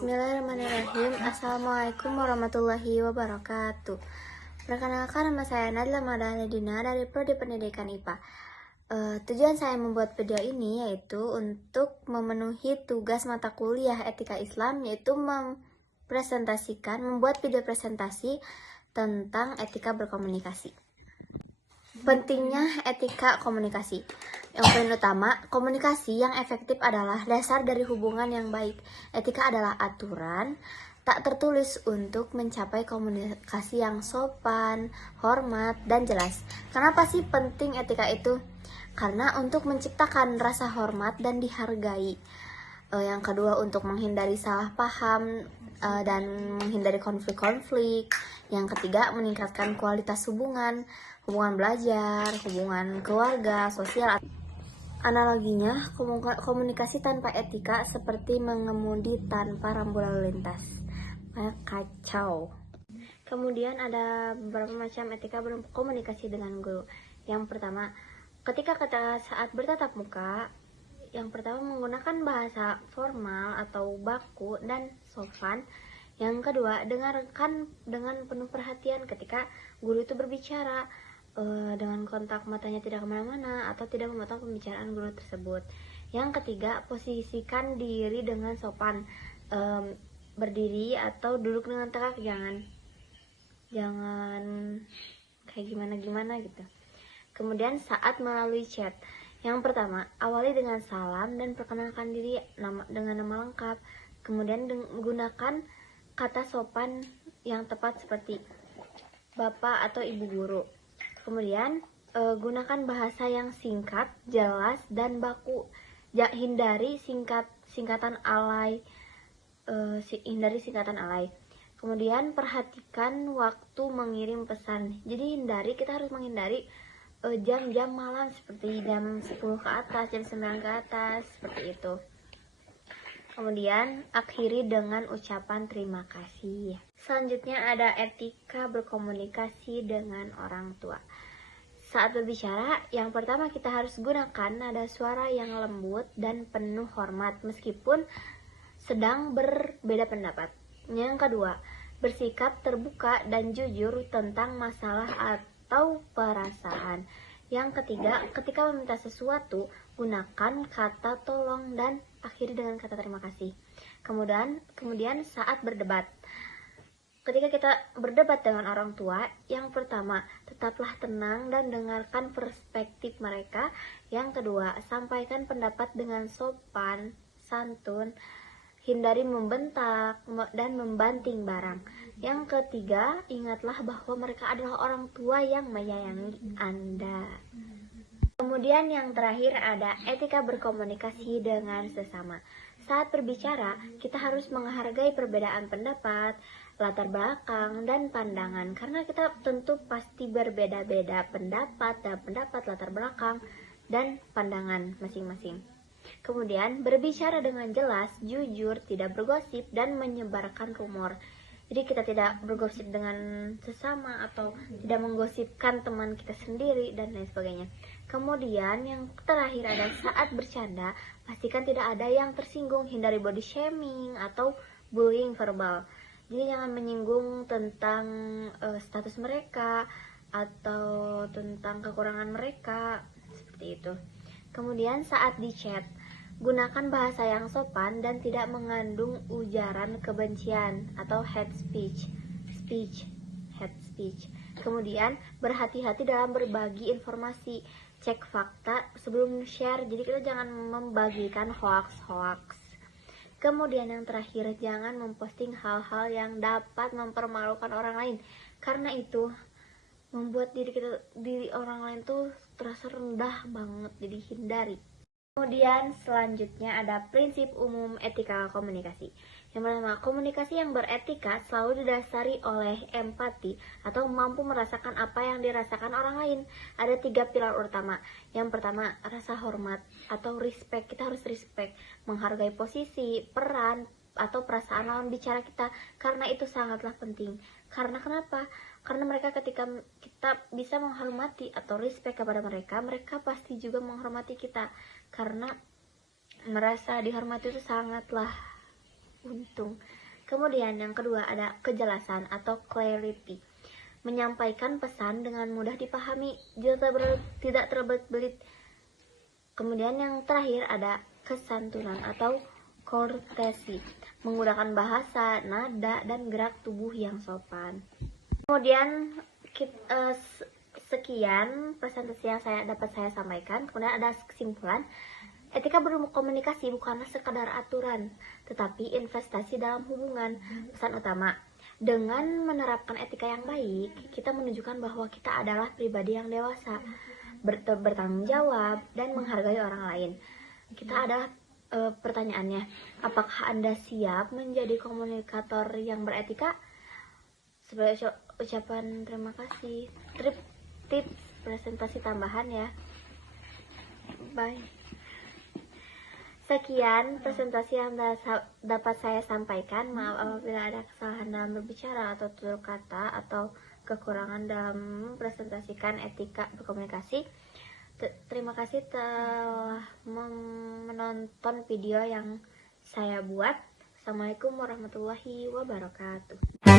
Bismillahirrahmanirrahim. Assalamualaikum warahmatullahi wabarakatuh. Perkenalkan, nama saya Nadla Madalina dari Prodi Pendidikan IPA. Tujuan saya membuat video ini yaitu untuk memenuhi tugas mata kuliah Etika Islam, yaitu membuat video presentasi tentang etika berkomunikasi. Pentingnya etika komunikasi. Yang poin utama, komunikasi yang efektif adalah dasar dari hubungan yang baik. Etika adalah aturan tak tertulis untuk mencapai komunikasi yang sopan, hormat, dan jelas. Kenapa sih penting etika itu? Karena untuk menciptakan rasa hormat dan dihargai. Yang kedua, untuk menghindari salah paham dan menghindari konflik-konflik. Yang ketiga, meningkatkan kualitas hubungan belajar, hubungan keluarga, sosial. Analoginya, komunikasi tanpa etika seperti mengemudi tanpa rambu lalu lintas. Kacau. Kemudian ada beberapa macam etika berkomunikasi dengan guru. Yang pertama, ketika kita saat bertatap muka, yang pertama menggunakan bahasa formal atau baku dan sopan. Yang kedua, dengarkan dengan penuh perhatian ketika guru itu berbicara, dengan kontak matanya tidak kemana-mana atau tidak memotong pembicaraan guru tersebut. Yang ketiga, posisikan diri dengan sopan, berdiri atau duduk dengan tegak, jangan kayak gimana gitu. Kemudian saat melalui chat, yang pertama, awali dengan salam dan perkenalkan diri dengan nama lengkap. Kemudian gunakan kata sopan yang tepat seperti Bapak atau Ibu guru. Kemudian gunakan bahasa yang singkat, jelas, dan baku. Hindari singkatan alay. Kemudian perhatikan waktu mengirim pesan. Jadi kita harus menghindari jam-jam malam seperti jam 10 ke atas, jam 9 ke atas, seperti itu. Kemudian akhiri dengan ucapan terima kasih. Selanjutnya ada etika berkomunikasi dengan orang tua. Saat berbicara, yang pertama kita harus gunakan nada suara yang lembut dan penuh hormat meskipun sedang berbeda pendapat. Yang kedua, bersikap terbuka dan jujur tentang masalah atau perasaan. Yang ketiga, ketika meminta sesuatu, gunakan kata tolong dan akhiri dengan kata terima kasih. Kemudian saat berdebat. Ketika kita berdebat dengan orang tua, yang pertama, tetaplah tenang dan dengarkan perspektif mereka. Yang kedua, sampaikan pendapat dengan sopan, santun, hindari membentak dan membanting barang. Yang ketiga, ingatlah bahwa mereka adalah orang tua yang menyayangi Anda. Kemudian yang terakhir ada etika berkomunikasi dengan sesama. Saat berbicara, kita harus menghargai perbedaan pendapat, latar belakang, dan pandangan. Karena kita tentu pasti berbeda-beda pendapat, latar belakang, dan pandangan masing-masing. Kemudian berbicara dengan jelas, jujur, tidak bergosip, dan menyebarkan rumor. Jadi kita tidak bergosip dengan sesama atau tidak menggosipkan teman kita sendiri dan lain sebagainya. Kemudian yang terakhir ada saat bercanda, pastikan tidak ada yang tersinggung, hindari body shaming atau bullying verbal. Jadi jangan menyinggung tentang status mereka atau tentang kekurangan mereka, seperti itu. Kemudian saat di chat, gunakan bahasa yang sopan dan tidak mengandung ujaran kebencian atau hate speech. Kemudian berhati-hati dalam berbagi informasi, cek fakta sebelum share. Jadi kita jangan membagikan hoax. Kemudian yang terakhir, jangan memposting hal-hal yang dapat mempermalukan orang lain, karena itu membuat diri orang lain tuh terasa rendah banget, jadi hindari. Kemudian selanjutnya ada prinsip umum etika komunikasi. Yang pertama, komunikasi yang beretika selalu didasari oleh empati atau mampu merasakan apa yang dirasakan orang lain. Ada 3 pilar utama. Yang pertama, rasa hormat atau respect. Kita harus respect, menghargai posisi, peran, atau perasaan lawan bicara kita, karena itu sangatlah penting. Karena kenapa? Karena mereka, ketika kita bisa menghormati atau respect kepada mereka, mereka pasti juga menghormati kita, karena merasa dihormati itu sangatlah untung. Kemudian yang kedua ada kejelasan atau clarity. Menyampaikan pesan dengan mudah dipahami, tidak terbelit-belit. Kemudian yang terakhir ada kesantunan atau courtesy. Menggunakan bahasa, nada, dan gerak tubuh yang sopan. Kemudian sekian presentasi yang dapat saya sampaikan. Kemudian ada kesimpulan. Etika berkomunikasi bukanlah sekadar aturan, tetapi investasi dalam hubungan. Pesan utama, dengan menerapkan etika yang baik, kita menunjukkan bahwa kita adalah pribadi yang dewasa, bertanggung jawab, dan menghargai orang lain. Kita adalah pertanyaannya, apakah Anda siap menjadi komunikator yang beretika? Sebagai ucapan terima kasih, tips presentasi tambahan ya. Bye. Sekian presentasi yang dapat saya sampaikan. Maaf apabila ada kesalahan dalam berbicara atau tutur kata atau kekurangan dalam mempresentasikan etika berkomunikasi. Terima kasih telah menonton video yang saya buat. Assalamualaikum warahmatullahi wabarakatuh.